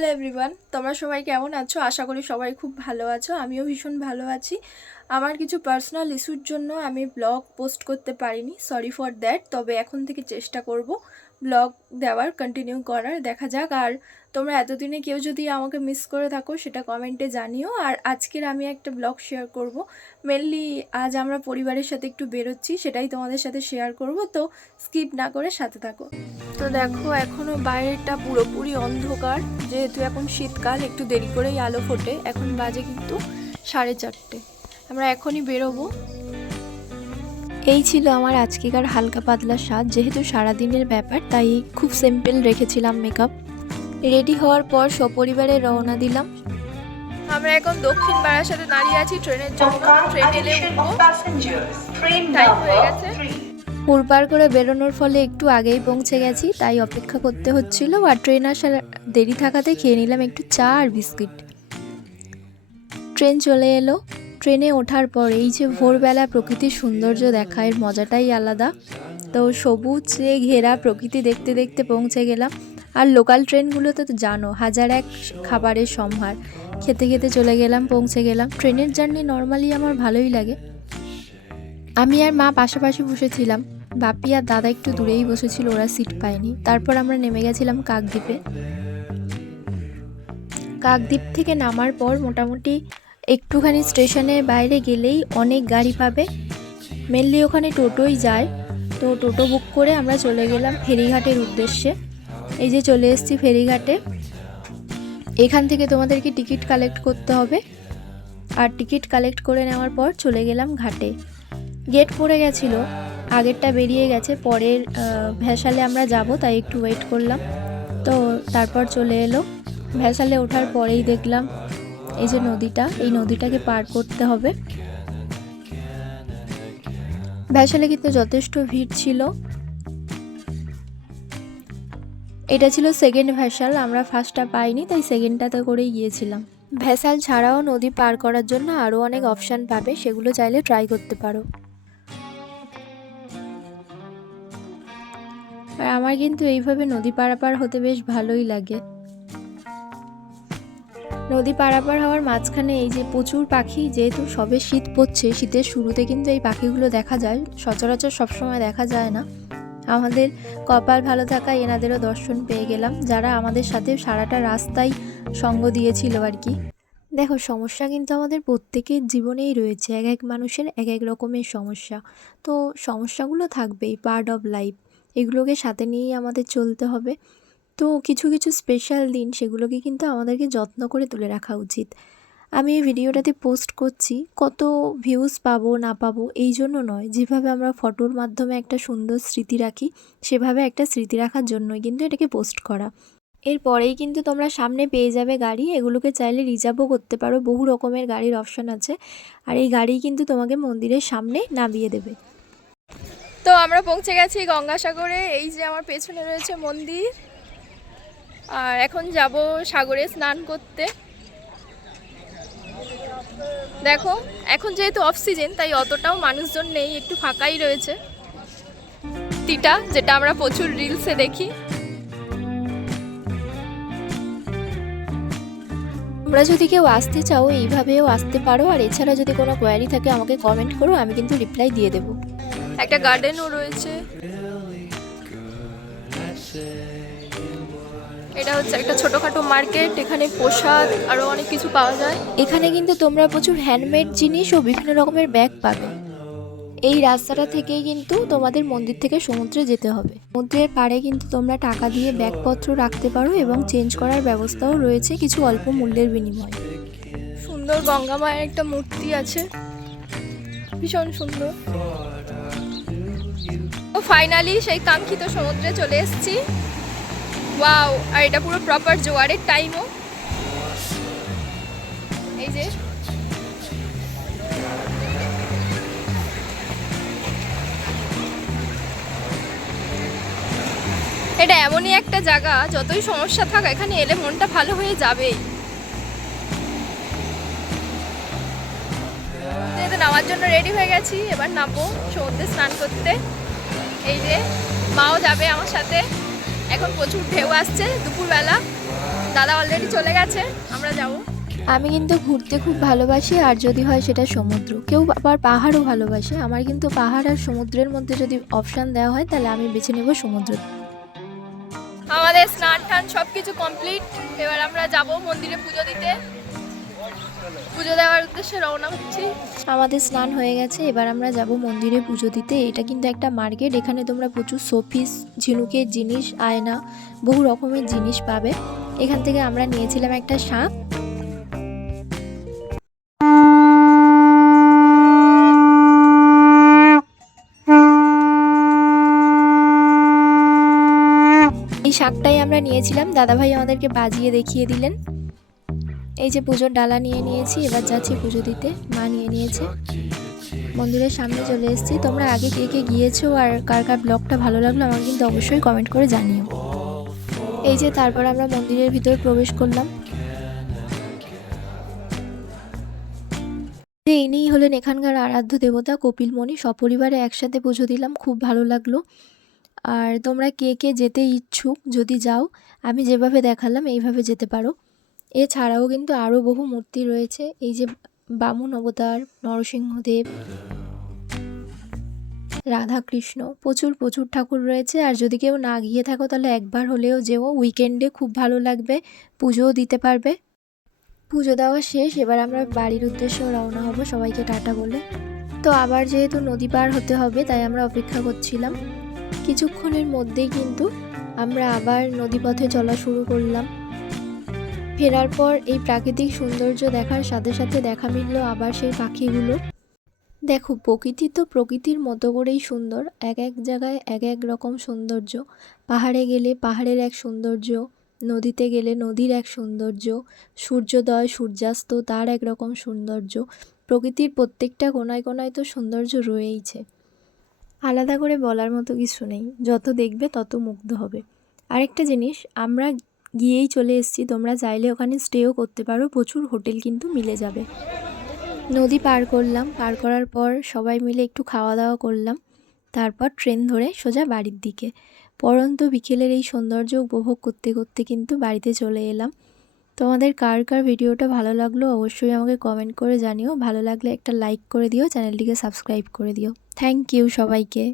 Hello everyone, তোমরা সবাই কেমন আছো? আশা করি সবাই খুব ভালো আছো। আমিও ভীষণ ভালো আছি। আমার কিছু পার্সোনাল ইস্যুর জন্য আমি ব্লগ পোস্ট করতে পারিনি, সরি ফর দ্যাট। তবে এখন থেকে চেষ্টা করব ব্লগ দেওয়ার, কন্টিনিউ করার। দেখা যাক। আর তোমরা এতদিনে কেউ যদি আমাকে মিস করে থাকো সেটা কমেন্টে জানিও। আর আজকের আমি একটা ব্লগ শেয়ার করব। মেনলি আজ আমরা পরিবারের সাথে একটু বেরোচ্ছি, সেটাই তোমাদের সাথে শেয়ার করব। তো স্কিপ না করে সাথে থাকো। তো দেখো, এখনও বাইরেটা পুরোপুরি অন্ধকার, যেহেতু এখন শীতকাল, একটু দেরি করেই আলো ফোটে। এখন বাজে কিন্তু 4:30। আমরা এখনই বেরোবো। এই ছিল আমার আজকেকার হালকা পাতলা সাজ। যেহেতু সারাদিনের ব্যাপার তাই খুব সিম্পল রেখেছিলাম মেকআপ। রেডি হওয়ার পর সপরিবারে রওনা দিলাম। আমরা এখন দক্ষিণ বারাসাতে দাঁড়িয়ে আছি ট্রেনের জন্য। ট্রেন এলে উঠবো, টাইম হয়ে গেছে। পুল পার করে বেরোনোর ফলে একটু আগেই পৌঁছে গেছি, তাই অপেক্ষা করতে হচ্ছিল। আর ট্রেন আসার দেরি থাকাতে খেয়ে নিলাম একটু চা আর বিস্কিট। ট্রেন চলে এলো। ট্রেনে ওঠার পর এই যে ভোরবেলা প্রকৃতির সৌন্দর্য দেখা, এর মজাটাই আলাদা। তো সবুজে ঘেরা প্রকৃতি দেখতে দেখতে পৌঁছে গেলাম। আর লোকাল ট্রেনগুলোতে তো জানো, হাজার এক খাবারের সম্ভার। খেতে খেতে চলে গেলাম, পৌঁছে গেলাম। ট্রেনের জার্নি নর্মালি আমার ভালোই লাগে। আমি আর মা পাশাপাশি বসেছিলাম, বাপি আর দাদা একটু দূরেই বসেছিল, ওরা সিট পায়নি। তারপর আমরা নেমে গেছিলাম কাকদ্বীপে। কাকদ্বীপ থেকে নামার পর মোটামুটি একটুখানি স্টেশনের বাইরে গেলেই অনেক গাড়ি পাবে। মেনলি ওখানে টোটোই যায়। তো টোটো বুক করে আমরা চলে গেলাম ফেরিঘাটের উদ্দেশ্যে। এই যে চলে এসেছি ফেরিঘাটে। এখান থেকে তোমাদেরকে টিকিট কালেক্ট করতে হবে। আর টিকিট কালেক্ট করে নেওয়ার পর চলে গেলাম ঘাটে। গেট পড়ে গেছিলো, আগেরটা বেরিয়ে গেছে, পরের ভ্যাসালে আমরা যাব, তাই একটু ওয়েট করলাম। তো তারপর চলে এলো। ভ্যাসালে ওঠার পরেই দেখলাম এই যে নদীটা, এই নদীটাকে পার করতে হবে। ভ্যাসালে কিন্তু যথেষ্ট ভিড় ছিল। এটা ছিল সেকেন্ড ভ্যাসাল, আমরা ফার্স্টটা পাইনি, তাই সেকেন্ডটাতে করেই গিয়েছিলাম। ভ্যাসাল ছাড়াও নদী পার করার জন্য আরও অনেক অপশান পাবে, সেগুলো চাইলে ট্রাই করতে পারো। আর আমার কিন্তু এইভাবে নদী পারাপার হতে বেশ ভালোই লাগে। নদী পারাপার হওয়ার মাঝখানে এই যে প্রচুর পাখি, যেহেতু সবে শীত পড়ছে, শীতের শুরুতে কিন্তু এই পাখিগুলো দেখা যায়, সচরাচর সবসময় দেখা যায় না। আমাদের কপাল ভালো থাকা, এনাদেরও দর্শন পেয়ে গেলাম, যারা আমাদের সাথে সারাটা রাস্তায় সঙ্গ দিয়েছিল আর কি। দেখো, সমস্যা কিন্তু আমাদের প্রত্যেকের জীবনেই রয়েছে, এক এক মানুষের এক এক রকমের সমস্যা। তো সমস্যাগুলো থাকবেই, পার্ট অফ লাইফ। এগুলোকে সাথে নিয়েই আমাদের চলতে হবে। তো কিছু কিছু স্পেশাল দিন, সেগুলোকে কিন্তু আমাদেরকে যত্ন করে তুলে রাখা উচিত। আমি এই ভিডিওটাতে পোস্ট করছি, কত ভিউজ পাবো না পাবো এই জন্য নয়, যেভাবে আমরা ফটোর মাধ্যমে একটা সুন্দর স্মৃতি রাখি, সেভাবে একটা স্মৃতি রাখার জন্যই কিন্তু এটাকে পোস্ট করা। এরপরেই কিন্তু তোমরা সামনে পেয়ে যাবে গাড়ি, এগুলোকে চাইলে রিজার্ভও করতে পারো, বহু রকমের গাড়ির অপশান আছে। আর এই গাড়ি কিন্তু তোমাকে মন্দিরের সামনে নামিয়ে দেবে। তো আমরা পৌঁছে গেছি গঙ্গাসাগরে। এই যে আমার পেছনে রয়েছে মন্দির। আর এখন যাব সাগরে স্নান করতে। দেখো, এখন যেহেতু অফ সিজন তাই অতটাও মানুষজন নেই, একটু ফাঁকাই রয়েছে। তিটা, যেটা আমরা প্রচুর রিলসে দেখি। তোমরা যদি কেউ আসতে চাও এইভাবেও আসতে পারো। আর এছাড়া যদি কোনো কোয়ারি থাকে আমাকে কমেন্ট করো, আমি কিন্তু রিপ্লাই দিয়ে দেবো। একটা গার্ডেনও রয়েছে। এটা হচ্ছে একটা ছোটোখাটো মার্কেট, এখানে প্রসাদ আরও অনেক কিছু পাওয়া যায়। এখানে কিন্তু তোমরা প্রচুর হ্যান্ডমেড জিনিস ও বিভিন্ন রকমের ব্যাগ পাবে। এই রাস্তাটা থেকেই কিন্তু তোমাদের মন্দির থেকে সমুদ্রে যেতে হবে। সমুদ্রের পাড়ে কিন্তু তোমরা টাকা দিয়ে ব্যাগপত্র রাখতে পারো এবং চেঞ্জ করার ব্যবস্থাও রয়েছে কিছু অল্প মূল্যের বিনিময়ে। সুন্দর গঙ্গা মায়ের একটা মূর্তি আছে, ভীষণ সুন্দর। ও ফাইনালি সেই কাঙ্ক্ষিত সমুদ্রে চলে এসেছি। ওয়াও! আর এটা পুরো প্রপার জোয়ারের টাইমও। এই যে এটা এমনই একটা জায়গা, যতই সমস্যা থাক এখানে এলে মনটা ভালো হয়ে যাবেই। নামার জন্য রেডি হয়ে গেছি, এবার নামবো সমুদ্রে স্নান করতে। এই যে মাও যাবে আমার সাথে। এখন প্রচুর ঢেউ আসছে দুপুরবেলা। দাদা অলরেডি চলে গেছে, আমরা যাব। আমি কিন্তু ঘুরতে খুব ভালোবাসি, আর যদি হয় সেটা সমুদ্র, কেউ আবার পাহাড়ও ভালোবাসে। আমার কিন্তু পাহাড় আর সমুদ্রের মধ্যে যদি অপশান দেওয়া হয় তাহলে আমি বেছে নেব সমুদ্র। আমাদের স্নান টান সব কিছু কমপ্লিট। এবার আমরা যাব মন্দিরে পুজো দিতে, পুজো দেওয়ার উদ্দেশ্যে রওনা হচ্ছি। আমাদের স্নান হয়ে গেছে, এবার আমরা যাব মন্দিরে পুজো দিতে। এটা কিন্তু একটা মার্কেট, এখানে তোমরা প্রচুর শোপিস, ঝিনুকের জিনিস, আয়না, বহু রকমের জিনিস পাবে। এখান থেকে আমরা নিয়েছিলাম একটা শাঁখ। এই শাঁখটাই আমরা নিয়েছিলাম, দাদাভাই আমাদেরকে বাজিয়ে দেখিয়ে দিলেন। এই যে পুজোর ডালা নিয়ে নিয়েছি, এবার যাচ্ছি পুজো দিতে। মা নিয়ে নিয়েছে, মন্দিরের সামনে চলে এসেছি। তোমরা আগে কে কে গিয়েছো আর কার কার ব্লগটা ভালো লাগলো আমাকে কিন্তু অবশ্যই কমেন্ট করে জানিও। এই যে তারপর আমরা মন্দিরের ভিতর প্রবেশ করলাম। ইনিই হলেন এখানকার আরাধ্য দেবতা কপিলমণি। সপরিবারে একসাথে পুজো দিলাম, খুব ভালো লাগলো। আর তোমরা কে কে যেতে ইচ্ছুক, যদি যাও আমি যেভাবে দেখালাম এইভাবে যেতে পারো। এছাড়াও কিন্তু আরও বহু মূর্তি রয়েছে, এই যে বামন অবতার, নরসিংহদেব, রাধাকৃষ্ণ, প্রচুর প্রচুর ঠাকুর রয়েছে। আর যদি কেউ না গিয়ে থাকো তাহলে একবার হলেও যেও, উইকেন্ডে খুব ভালো লাগবে, পুজোও দিতে পারবে। পুজো দেওয়া শেষ, এবার আমরা বাড়ির উদ্দেশ্যে রওনা হব সবাইকে টাটা বলে। তো আবার যেহেতু নদী পার হতে হবে তাই আমরা অপেক্ষা করছিলাম। কিছুক্ষণের মধ্যেই কিন্তু আমরা আবার নদীপথে চলা শুরু করলাম। ফেরার পর এই প্রাকৃতিক সৌন্দর্য দেখার সাথে সাথে দেখা মিলল আবার সেই পাখিগুলো। দেখো, প্রকৃতি তো প্রকৃতির মতো করেই সুন্দর, এক এক জায়গায় এক এক রকম সৌন্দর্য। পাহাড়ে গেলে পাহাড়ের এক সৌন্দর্য, নদীতে গেলে নদীর এক সৌন্দর্য, সূর্যোদয় সূর্যাস্ত তার এক রকম সৌন্দর্য। প্রকৃতির প্রত্যেকটা কোনায় কোনায় তো সৌন্দর্য রয়েইছে, আলাদা করে বলার মতো কিছু নেই। যত দেখবে তত মুগ্ধ হবে। আরেকটা জিনিস, আমরা গিয়েই চলে এসেছি, তোমরা চাইলে ওখানে স্টেও করতে পারো, প্রচুর হোটেল কিন্তু মিলে যাবে। নদী পার করলাম, পার করার পর সবাই মিলে একটু খাওয়া দাওয়া করলাম, তারপর ট্রেন ধরে সোজা বাড়ির দিকে। পরন্ত বিকেলের এই সৌন্দর্য উপভোগ করতে করতে কিন্তু বাড়িতে চলে এলাম। তোমাদের কার কার ভিডিওটা ভালো লাগলো অবশ্যই আমাকে কমেন্ট করে জানিও। ভালো লাগলে একটা লাইক করে দিও, চ্যানেলটিকে সাবস্ক্রাইব করে দিও। থ্যাংক ইউ সবাইকে।